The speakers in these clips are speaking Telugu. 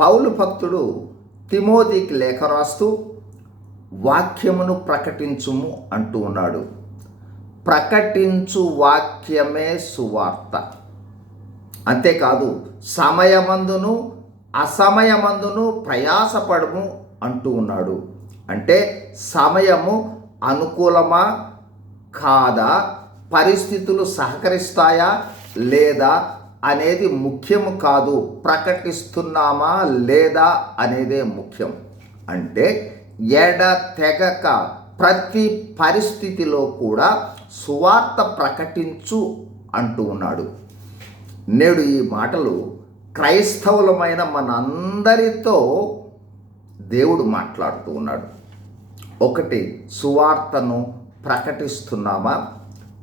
పౌలు భక్తుడు తిమోతికి లేఖ రాస్తూ వాక్యమును ప్రకటించుము అంటూ ఉన్నాడు. ప్రకటించు వాక్యమే సువార్త. అంతేకాదు సమయమందును అసమయమందును ప్రయాసపడము అంటూ ఉన్నాడు. అంటే సమయము అనుకూలమా? కాదా? పరిస్థితులు సహకరిస్తాయా? లేదా? అనేది ముఖ్యము కాదు. ప్రకటిస్తున్నామా లేదా అనేదే ముఖ్యం. అంటే ఎడ తెగక ప్రతి పరిస్థితిలో కూడా సువార్త ప్రకటించు అంటూ ఉన్నాడు. నేడు ఈ మాటలు క్రైస్తవులమైన మనందరితో దేవుడు మాట్లాడుతూ ఉన్నాడు. ఒకటి సువార్తను ప్రకటిస్తున్నామా?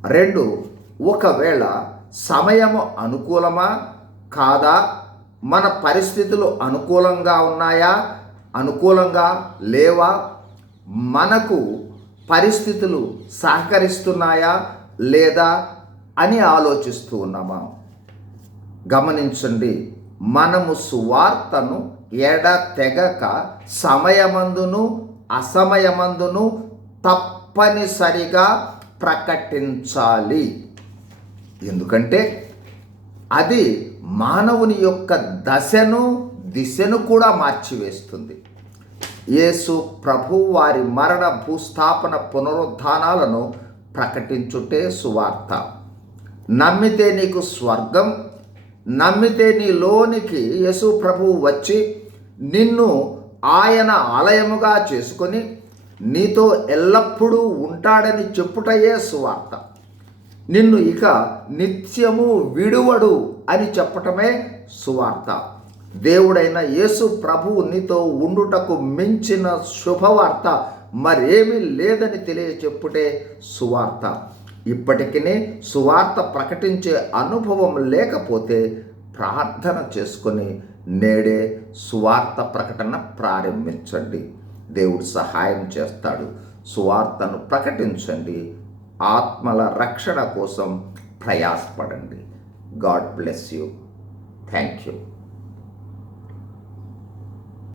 రెండు ఒకవేళ సమయము అనుకూలమా? కాదా? మన పరిస్థితులు అనుకూలంగా ఉన్నాయా? అనుకూలంగా లేవా? మనకు పరిస్థితులు సహకరిస్తున్నాయా లేదా అని ఆలోచిస్తూ ఉన్నామా? గమనించండి మనము సువార్తను ఎడతెగక సమయమందును అసమయమందును తప్పనిసరిగా ప్రకటించాలి. ఎందుకంటే అది మానవుని యొక్క దశను దిశను కూడా మార్చివేస్తుంది. యేసు ప్రభు వారి మరణ భూస్థాపన పునరుద్ధానాలను ప్రకటించుటే సువార్త. నమ్మితే నీకు స్వర్గం నమ్మితే నీలోనికి యేసు ప్రభువు వచ్చి నిన్ను ఆయన ఆలయముగా చేసుకొని నీతో ఎల్లప్పుడూ ఉంటాడని చెప్పుటయే సువార్త. నిన్ను ఇక నిత్యము విడువడు అని చెప్పటమే సువార్త. దేవుడైన యేసు ప్రభువు నీతో ఉండుటకు మించిన శుభవార్త మరేమీ లేదని తెలియచెప్పుటే సువార్త. ఇప్పటికీ సువార్త ప్రకటించే అనుభవం లేకపోతే ప్రార్థన చేసుకొని నేడే సువార్త ప్రకటన ప్రారంభించండి. దేవుడు సహాయం చేస్తాడు. సువార్తను ప్రకటించండి. ఆత్మల రక్షణ కోసం ప్రయాసపడండి. God bless you. Thank you